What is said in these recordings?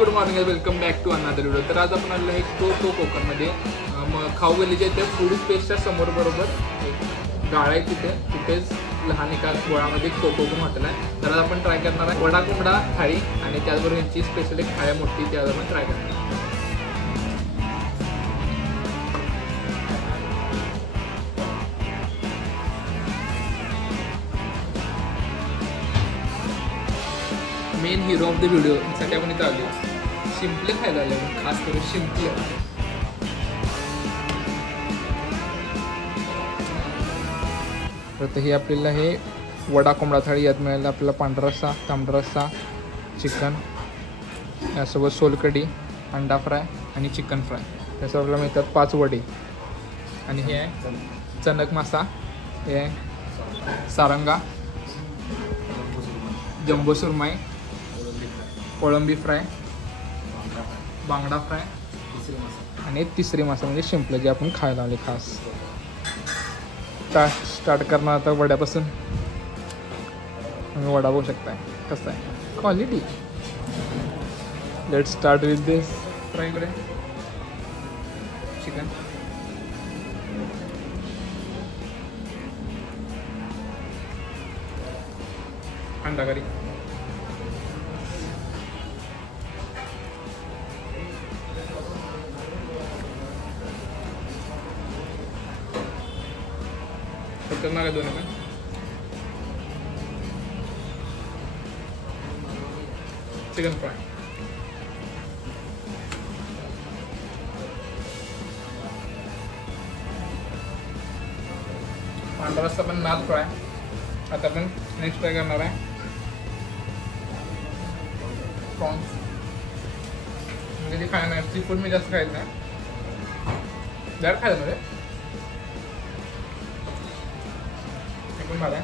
Good morning, welcome back to another video. तर आज आपण आलेलो आहे कोकणमध्ये. खाऊ गल्लीच्या इथे फूड स्पेसच्या समोर बरोबर गाळा आहे, तिथेच लहान एका वळामध्ये कोकण हॉटेल आहे. तर आज आपण ट्राय करणार आहे वडा कोंबडा थाळी आणि त्याचबरोबर यांची स्पेशल एक थाळी मोठी, ती आज आपण ट्राय करणार आहे. Main hero of the video साठी आपण इथं आलो. सिम्पली खायला आलो, खास करून सिम्पली. तर हे आपल्याला हे वडा कोंबडा थाळी, यात मिळालं आपल्याला पांढरा रस्सा, तांबडा रस्सा, चिकन, यासोबत सोलकढी, अंडा फ्राय आणि चिकन फ्राय. त्यासोबत आपल्याला मिळतात 5 वडे आणि हे आहे चणक मासा, हे आहे सारंगा, जंबो सुरमई, कोळंबी फ्राय, बांगडा फ्राय आणि तिसरी मासा म्हणजे शिंपले, जे आपण खायला आले खास. स्टार्ट करणार आता वड्यापासून. तुम्ही वडा बघू शकताय कसं आहे quality. Let start with this. Fry इकडे चिकन, अंडा करी, खतरनाक आहे दोन्ही पण. चिकन फ्राय, पांढरा रस्सा पण नाद फ्राय. आता आपण नेक्स्ट ट्राय करणार आहे प्रॉन्स. म्हणजे ते खायला नाही, सी फूड मी जास्त खायचं नाही, डायरेक्ट खायला मध्ये पण बघा.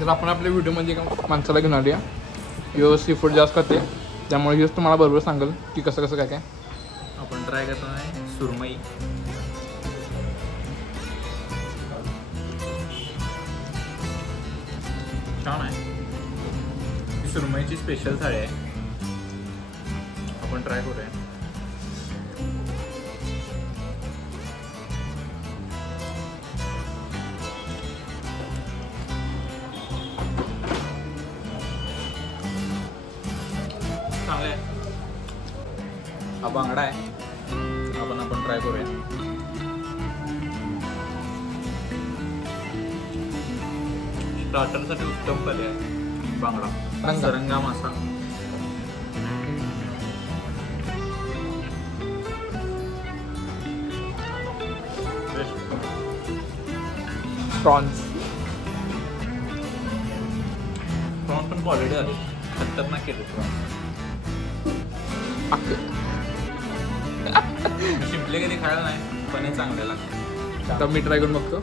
जर आपण आपल्या व्हिडिओमध्ये एका माणसाला घेऊन आली यो सी फूड जास्त खाते, त्यामुळे हेच तुम्हाला बरोबर सांगेल की कसं कसं काय काय. आपण ट्राय करतो आहे सुरमई. छान आहे, ही सुरमईची स्पेशल थाळी आहे. आपण ट्राय करूया. चांगलं आहे. हा बांगडा आहे, आपण ट्राय करूया. स्टार्टरसाठी उत्तम पर्याय आहे बांगडा. सरंगा मासा, प्रॉन्स पण क्वालिटी आली, खतरनाक केले प्रॉन्स. शिंपले कधी खायला नाही, पण हे चांगले लागतं. आता मी ट्राय करून बघतो.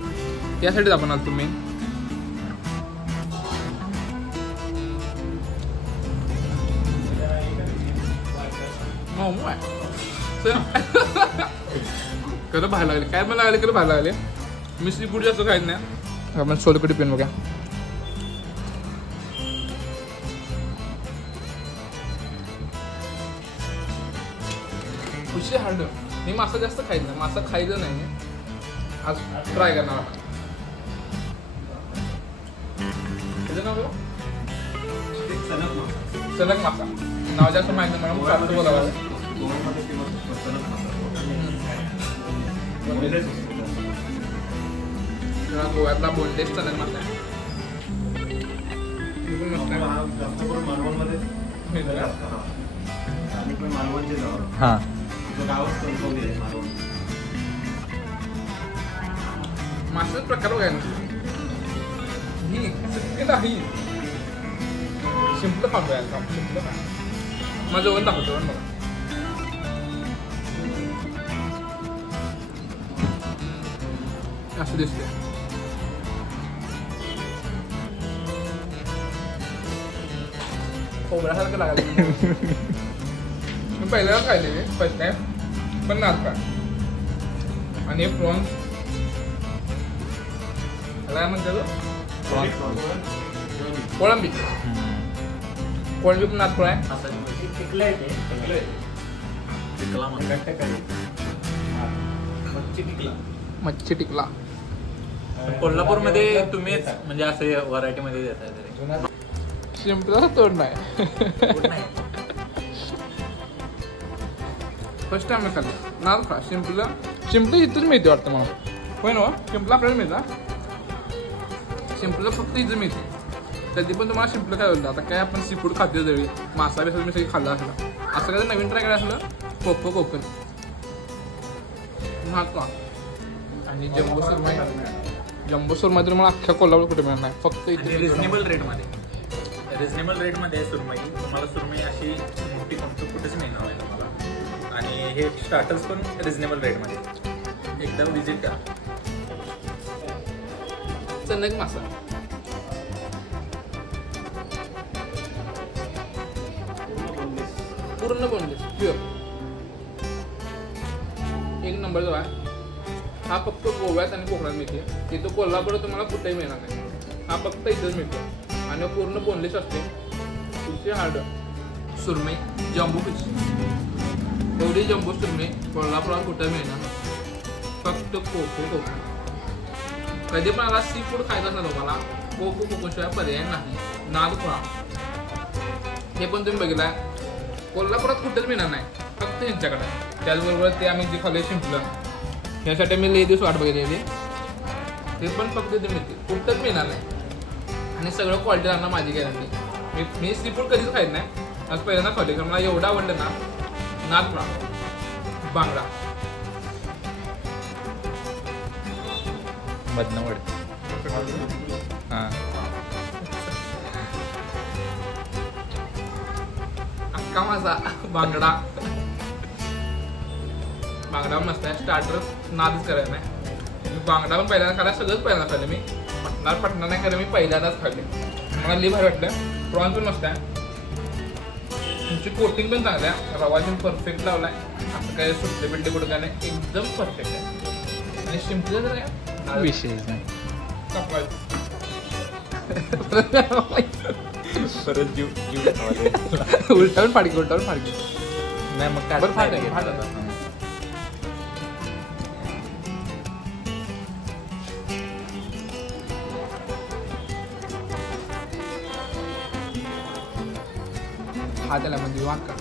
यासाठीच आपण आलो तुम्ही. खरं बाहेर लागले, काय पण लागले, खरं बाहेर लागले. मी सी फूड जास्त खायचं नाही. आपण सोलकढी पिन बघा. खुशी हार्ड. मी मासा जास्त खायचं नाही, मासा खायचं नाही. आज ट्राय करणार आपण. त्याचं नाव बघा, चणक मासा. नाव जास्त माहिती नाही मला, बोलावं. गोव्यातला बोनलेस चणक मासा आहे. हां, माशाचा प्रकार बघाय ना, ही सिंपल फार बघायला. सिंपल फार माझं वन दाखवतो पण बघा. असं दिसते. खोबऱ्यासारखं लागलं. मी पहिल्यांदा खायले फर्स्ट टाइम, पण नाद का. आणि हे प्रॉन्स काय म्हणतात, कोळंबी. कोळंबी पण नादखुळा आहे. मच्छी टिकला. कोल्हापूरमध्ये तुम्हीच म्हणजे असे व्हरायटी मध्ये देताय. शिंपला तोड नाही. फर्स्ट टाइम मी खाल्लं नादखुळा. शिंपलं इथंच मिळते वाटतं मला. होय ना शिंपला आपल्याला मिळतं. शिंपलं फक्त इथं मिळते. कधी पण तुम्हाला शिंपलं काय होतं. आता काय आपण सी फूड खाते जरी मासा बिसा मी सगळी खाल्ला असला असं काय नवीन ट्राय करायला असलं कोकण नादखुळा आणि जम्बो सुरमई. जम्बो सुरमई तर मला अख्ख्या कोल्हापूर कुठे मिळणार नाही. फक्त इथे रिजनेबल रेटमध्ये सुरमई तुम्हाला सुरमई अशी मोठी कुठेच मिळणार नाही तुम्हाला. आणि हे स्टार्टर्स पण रिजनेबल रेटमध्ये. एकदा विजिट करा. चणक मासा पूर्ण बोनलेस प्युअर एक नंबर जो आहे हा फक्त गोव्यात आणि कोकणात मिळते. तिथं कोल्हापूर तुम्हाला कुठेही मिळणार नाही. हा फक्त इथंच मिळतो आणि पूर्ण बोनलेस असते. तुझी हार्ड सुरमई जम्बो फिश एवढी जम्बो सुरमई कोल्हापुरात कुठं मिळणार फक्त कोकण. कधी पण मला सी फूड खायचं असलं तुम्हाला कोकणशिवाय पर्याय नाही. नादखुळा हे पण तुम्ही बघितलं कोल्हापुरात कुठेच मिळणार नाही फक्त यांच्याकडे. त्याचबरोबर ते आम्ही जे खाल्ले शिंपलं यासाठी मी लई दिवस वाट बघितलेली. ते पण फक्त ते मिळते कुठंच मिळणार नाही. आणि सगळं क्वालिटी राहणार माझी गॅरंटी. मी सी फूड कधीच खायचं नाही. आज पहिल्यांदा खाल्ले कारण मला एवढं आवडलं ना. नादखुळा बांगडा बदनावड. हां अख्खा माझा बांगडा मस्त आहे. स्टार्टर नादच करायला नाही. मी बांगडा पण पहिल्यांदा खाल्ला. सगळंच पहिल्यांदा खाल्लं मी. पटणार नाही कारण मी पहिल्यांदाच खाल्ले. मला लई भारी वाटलं. प्रॉन्स पण मस्त आहे. तुमची कोटिंग पण चांगली आहे. रवा पण परफेक्ट लावला आहे. असं काय सुटले बिटले कुठं काय नाही एकदम परफेक्ट आहे. आणि शिंपलं तर काय विषय परत जीव उलटावून फाडकी नाही मग काय फाट हा त्याला म्हणजे वाट का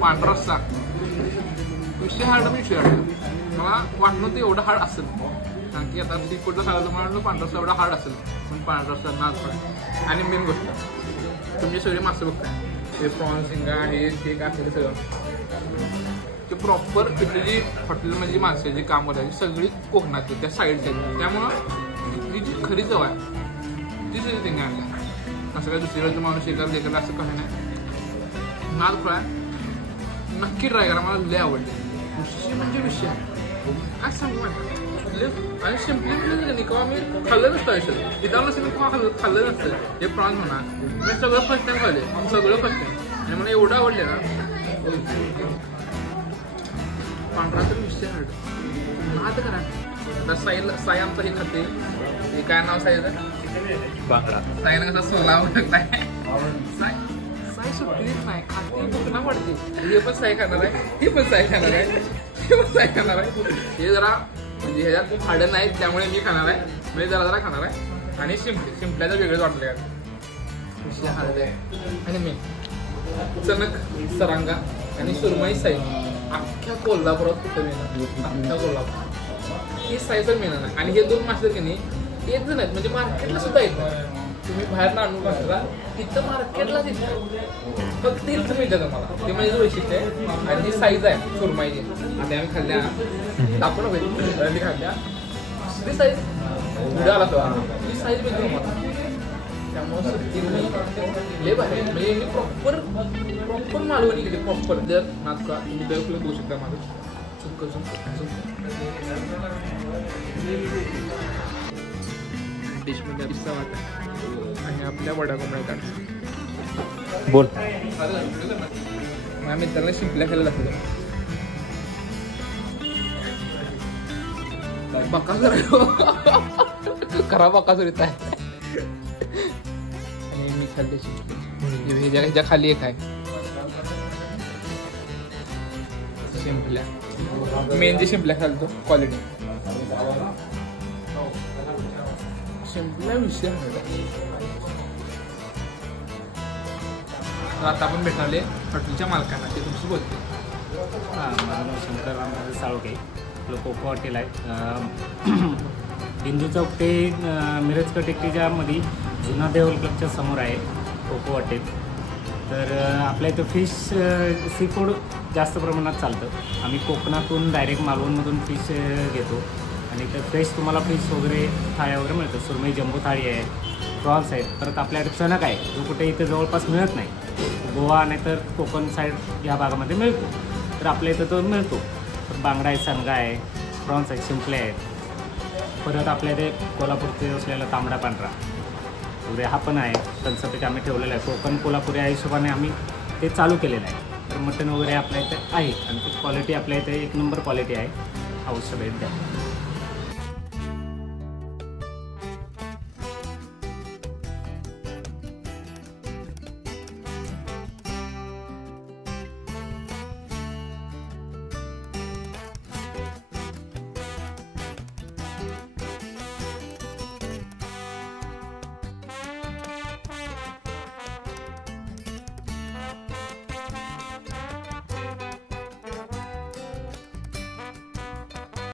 पांढरा रस्सा विषय हार्ड मला वाटलं ते एवढं हार्ड असेल कारण की आता सी फूडला खायला मला वाटलं पांढरा रस्सा एवढा हार्ड असेल पण पांढरा रस्सा नादखुळा. आणि मेन गोष्ट तुमची सगळी मासे बघताय ते प्रॉन्स शिंगा हे ते काय असेल सगळं ते प्रॉपर तिथली जी हॉटेलमध्ये जी माणसं जी काम करायची सगळी कोकणात त्या साईडच्या त्यामुळं तिथली जी खरी चव आहे ती सगळी त्यांनी आणल्या. असं काय दुसरीकडचं माणूस एकाला देखील असं काही नाही. नादखुळा नक्की ट्राय करा. मला लय आवडले. विषय म्हणजे विषय काय सांगू आणि सिम्पली म्हणजे केव्हा मी खाल्लं नसतं आयुष्यात. इथं नसेल मी केव्हा खाल्लं नसतं. हे प्रॉन्स म्हणा मी सगळं फर्स्ट टाइम खाल्ले. सगळं फर्स्ट टाइम आणि मला एवढं आवडले ना. पांढरा तर विषय हार्ड नाद करा. आता साई आमचं हे खाते हे काय नाव साईचं बांगडा. साईनं कसा सोला ओळखलाय. साई सुट्टीच नाही खाते दुखणं पडते. हे पण साई खाणार आहे हे पण साई खाणार आहे हे पण साई खाणार आहे. हे जरा म्हणजे ह्याच्यात हाडं नाहीत त्यामुळे मी खाणार आहे. म्हणजे जरा खाणार आहे. आणि शिंपल्याचं वेगळंच वाटलं यार विषय हार्ड आहे. आणि मी चणक सरांगा आणि सुरमई साई अख्ख्या कोल्हापुरात कुठं मिळणार. अख्ख्या कोल्हापूर ही साईच मिळणार नाही. आणि हे दोन मासे की नाही येत नाहीत म्हणजे मार्केटला सुद्धा येत नाही. तुम्ही बाहेर आणून बसला तिथं मार्केटलाच येत फक्त इथं मिळतं तुम्हाला. ते म्हणजे वैशिष्ट्य आहे. आणि ही साईज आहे सुरमईची. आता आम्ही खाल्ल्या दाखवून मी खाल्ल्या ती साईज उद्या आला तो ती साईज मिळते तुम्हाला. त्यामुळे सत्ती लय भारी म्हणजे मी प्रॉपर मालवणी केली प्रॉपर. जर नादखुळा तुम्ही दरफुलं बघू शकता माझं डिशमध्ये पिस्ता वाटा आणि आपल्या वडा कोंबड्या बोल. माझ्या मित्राला शिंपल्या खायला दाखवतो. बकासूर खरा बकासूर येत आहे. आणि मी खाल्ले शिंपले. ह्याच्या खाली एक आहे शिंपल्या. मेन जे शिंपल्या खालतो क्वालिटी शिंपल्या विषय. आता आपण भेटले हॉटेलच्या मालकांना, ते तुमची बोलते. हां, माझं नाव शंकर रामदास साळुंखे. आपलं कोको हॉटेल आहे बिंदू चौक ते मिरजकट टेकडीच्या मध्ये जुना देवल क्लबच्या समोर आहे कोको हॉटेल. तर आपल्या इथं फिश सी फूड जास्त प्रमाणात चालतं. आम्ही कोकणातून डायरेक्ट मालवणमधून फिश घेतो आणि इथं फ्रेश तुम्हाला फिश वगैरे थाळ्या वगैरे मिळतं. सुरमई जम्बो थाळी आहे, प्रॉन्स आहेत. परत आपल्याकडे चणक आहे जो कुठे इथं जवळपास मिळत नाही. गोवा नाहीतर कोकण साईड या भागामध्ये मिळतो, तर आपल्या इथं तो मिळतो. तर बांगडा आहे, सांगा आहे, प्रॉन्स आहेत, शिंपले आहेत. परत आपल्या इथे कोल्हापूरचे असलेला तांबडा पांढरा वगैरे हा पण आहे. कन्सेप्ट आम्ही ठेवलेला आहे. कोकण कोल्हापूर या हिशोबाने आम्ही ते चालू केलेलं आहे. तर मटण वगैरे आपल्या इथे आहे आणि ती क्वालिटी आपल्या इथे एक नंबर क्वालिटी आहे. अवश्य भेट द्या.